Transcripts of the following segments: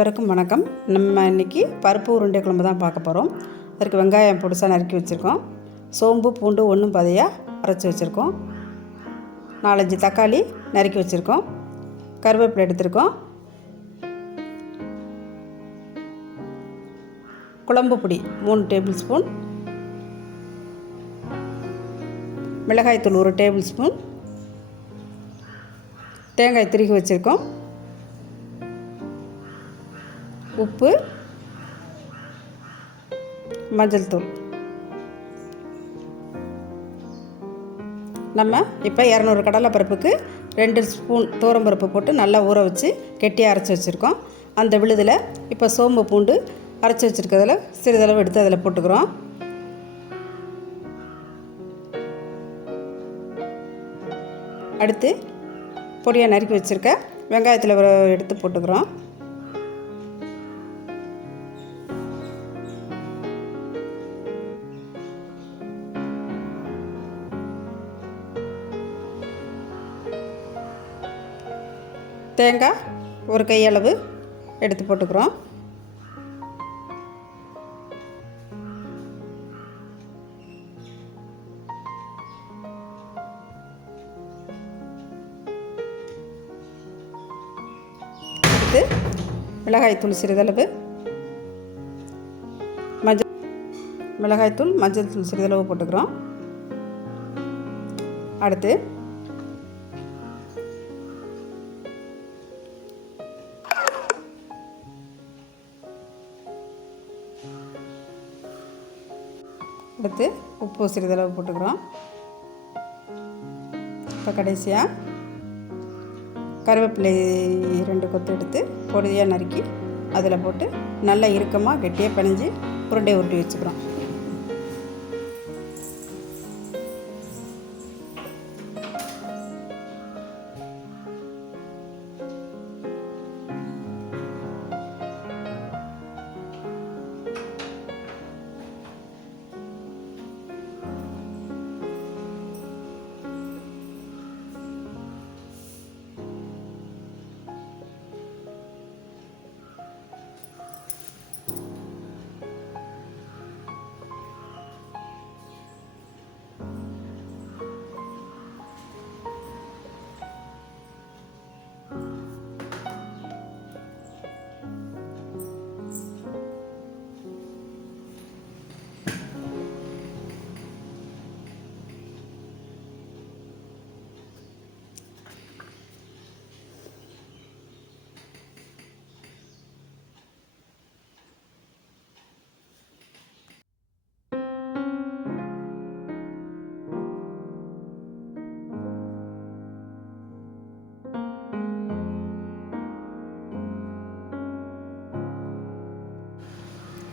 அனைவருக்கும் வணக்கம். நம்ம இன்றைக்கி பருப்பு உருண்டை குழம்பு தான் பார்க்க போகிறோம். அதற்கு வெங்காயம் பொடிசாக நறுக்கி வச்சுருக்கோம். சோம்பு பூண்டு ஒன்றும் பாதியாக அரைச்சி வச்சுருக்கோம். 4-5 தக்காளி நறுக்கி வச்சுருக்கோம். கருவேப்பிலை எடுத்துருக்கோம். குழம்பு பொடி 3 டேபிள் ஸ்பூன், மிளகாய்த்தூள் 1 டேபிள் ஸ்பூன், தேங்காய் திருகி வச்சுருக்கோம், உப்பு, மஞ்சள் தூள். நம்ம இப்போ 200 கடலைப்பருப்புக்கு 2 ஸ்பூன் துவரம்பருப்பு போட்டு நல்லா ஊற வச்சு கெட்டியாக அரைச்சி வச்சுருக்கோம். அந்த விழுதில் இப்போ சோம்பு பூண்டு அரைச்சி வச்சுருக்கிறதுல சிறிதளவு எடுத்து அதில் போட்டுக்கிறோம். அடுத்து பொடியாக நறுக்கி வச்சுருக்க வெங்காயத்தில் எடுத்து போட்டுக்கிறோம். தேங்காய் 1 கையளவு எடுத்து போட்டுக்கிறோம். அடுத்து மிளகாய்த்தூள் சிறிதளவு, மஞ்சள் தூள் சிறிதளவு போட்டுக்கிறோம். அடுத்து உப்பு சிறிதளவு போட்டுக்கிறோம். இப்போ கடைசியாக கருவேப்பிலை 2 கொத்து எடுத்து பொடியாக நறுக்கி அதில் போட்டு நல்லா இறுக்கமாக கெட்டியாக பிணைஞ்சி உருண்டை உருட்டி வச்சுக்கிறோம்.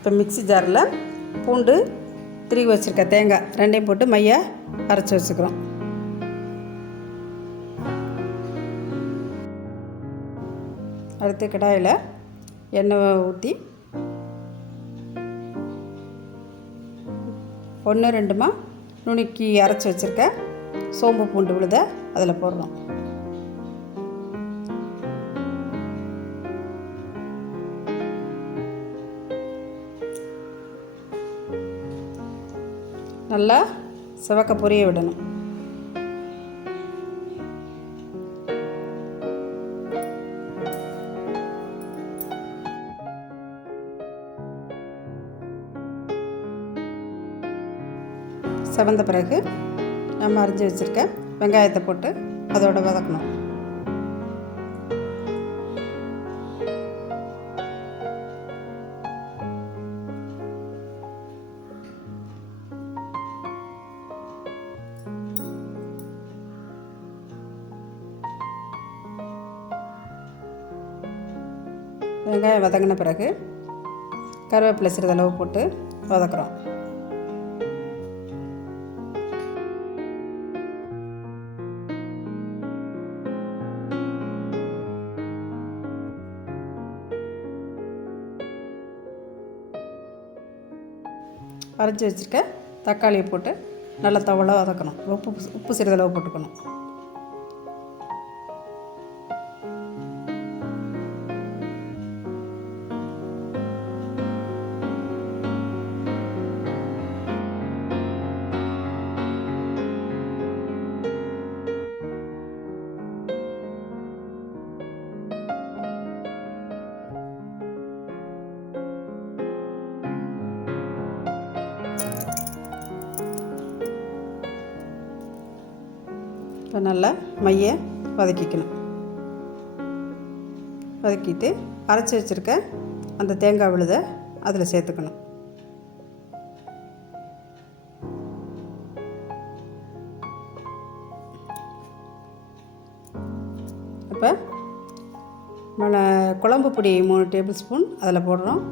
இப்போ மிக்ஸி ஜாரில் பூண்டு திருகி வச்சுருக்க தேங்காய் 2ஐயும் போட்டு மையாக அரைச்சி வச்சுக்கிறோம். அடுத்து கடாயில் எண்ணெய் ஊற்றி 1-2 நுணுக்கி அரைச்சி வச்சுருக்க சோம்பு பூண்டு விழுதை அதில் போடுறோம். நல்லா சிவக்க பொரிய விடணும். செவந்த பிறகு நம்ம அரிஞ்சு வச்சுருக்க வெங்காயத்தை போட்டு அதோட வதக்கணும். வெங்காயம் வதங்கின பிறகு கருவேப்பிலை சிறிதளவு போட்டு வதக்குறோம். அரைச்சி வச்சுருக்க தக்காளியை போட்டு நல்லா தவளாக வதக்கணும். உப்பு சிறிதளவு போட்டுக்கணும். இப்போ நல்லா மைய வதக்கிக்கணும். வதக்கிட்டு அரைச்சி வச்சுருக்க அந்த தேங்காய் விழுதை அதில் சேர்த்துக்கணும். இப்போ குழம்பு பொடி 3 டேபிள் ஸ்பூன் அதில் போடுறோம்.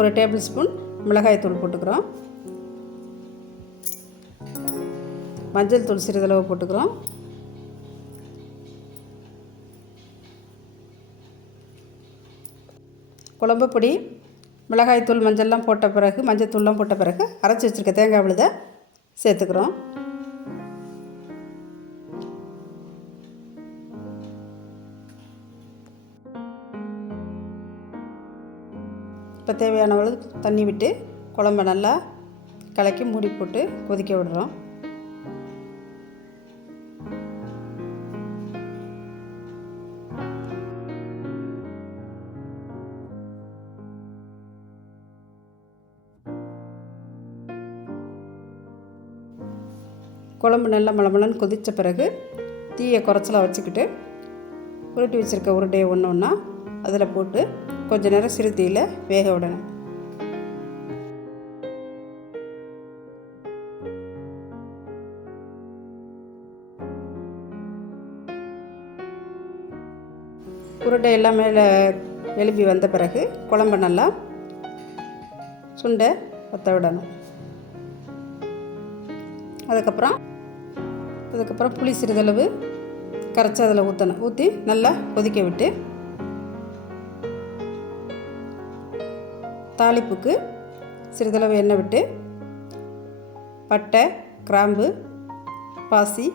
1 டேபிள் ஸ்பூன் மிளகாய் தூள் போட்டுக்கிறோம். மஞ்சள் தூள் சிறிதளவு போட்டுக்கிறோம். குழம்பு பொடி மிளகாய் தூள் மஞ்சள்லாம் போட்ட பிறகு மஞ்சள் தூள்லாம் போட்ட பிறகு அரைச்சி வச்சுருக்க தேங்காய் விழுதை சேர்த்துக்கிறோம். இப்போ தேவையான அளவு தண்ணி விட்டு குழம்ப நல்லா கலக்கி மூடி போட்டு கொதிக்க விடுறோம். குழம்பு நல்லா மளமளன்னு கொதித்த பிறகு தீயை குறைச்சலாக வச்சுக்கிட்டு உருட்டி வச்சுருக்க உருண்டையை ஒன்று ஒன்றா அதில் போட்டு கொஞ்சம் நேரம் சிறு தீயில் வேக விடணும். உருண்டை எல்லாம் மேலே எழுப்பி வந்த பிறகு குழம்பை நல்லா சுண்டை வற்ற விடணும். அதுக்கப்புறம் புளி சிறிதளவு கரைச்சி அதில் ஊற்றணும். ஊற்றி நல்லா கொதிக்க விட்டு தாளிப்புக்கு சிறிதளவு எண்ணெய் விட்டு பட்டை கிராம்பு பாசி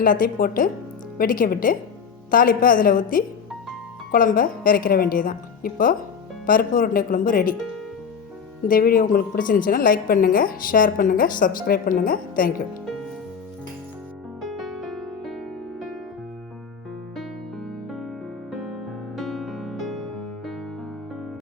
எல்லாத்தையும் போட்டு வெடிக்க விட்டு தாளிப்பை அதில் ஊற்றி குழம்ப இறக்கிற வேண்டியதுதான். இப்போது பருப்பு உருண்டை குழம்பு ரெடி. இந்த வீடியோ உங்களுக்கு பிடிச்சிருந்துச்சுன்னா லைக் பண்ணுங்கள், ஷேர் பண்ணுங்கள், சப்ஸ்கிரைப் பண்ணுங்கள். தேங்க்யூ.